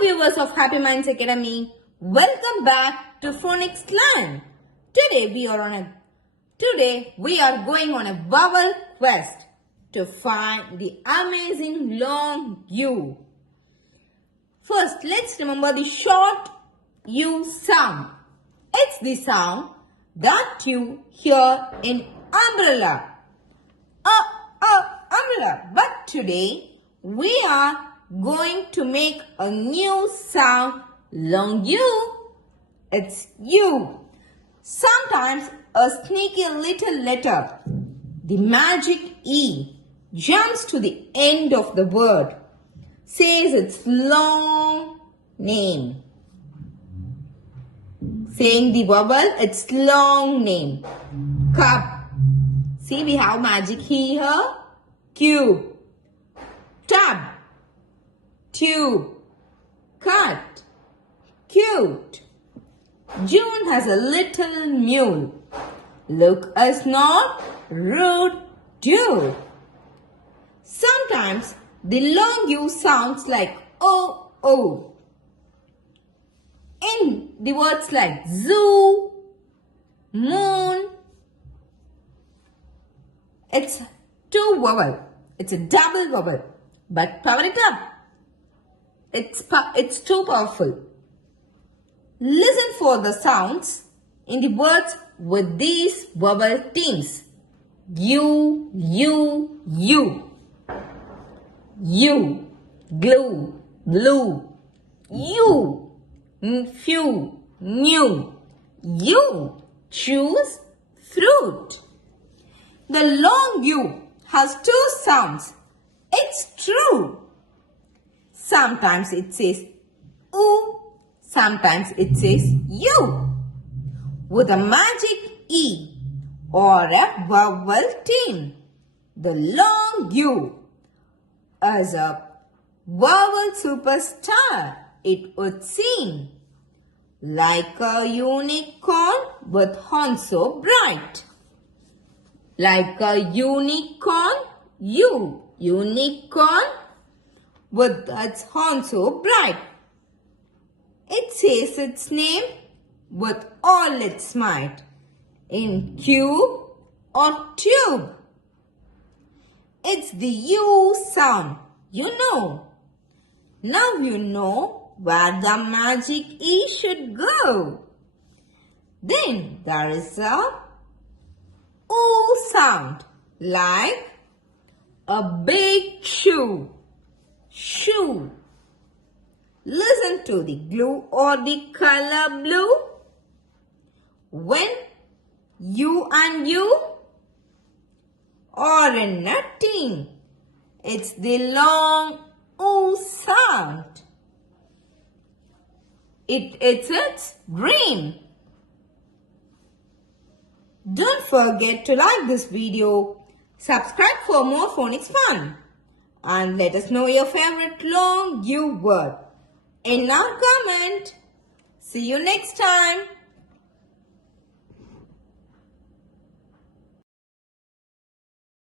viewers of Happy Minds Academy, welcome back to Phonics Land. Today we are going on a vowel quest to find the amazing long U. First, let's remember the short U sound. It's the sound that you hear in umbrella. Umbrella. But today we are going to make a new sound, long U. It's U. Sometimes a sneaky little letter, the magic E, jumps to the end of the word, says its long name. Saying the vowel, its long name. Cup. See, we have magic E here. Cube. Tub. Tube. Cut. Cute. June has a little mule. Look us not, rude, dude. Sometimes the long U sounds like O, O. In the words like zoo, moon, it's two vowel. It's a double vowel. But power it up. It's too powerful. Listen for the sounds in the words with these vowel themes. U, U, U. U, glue, blue. U, few, new. U, choose, fruit. The long U has two sounds. It's true. Sometimes it says oo, sometimes it says you. With a magic E or a vowel theme, the long U is a vowel superstar, it would seem. Like a unicorn with horns so bright. Like a unicorn, U, unicorn with its horns so bright. It says its name with all its might in cube or tube. It's the U sound, you know. Now you know where the magic E should go. Then there is a O sound, like a big shoe. Shoe. Listen to the glue or the color blue. When you and you are in a team, it's the long O sound. It's its dream. Don't forget to like this video, subscribe for more phonics fun, and let us know your favorite long U word in our comment. See you next time.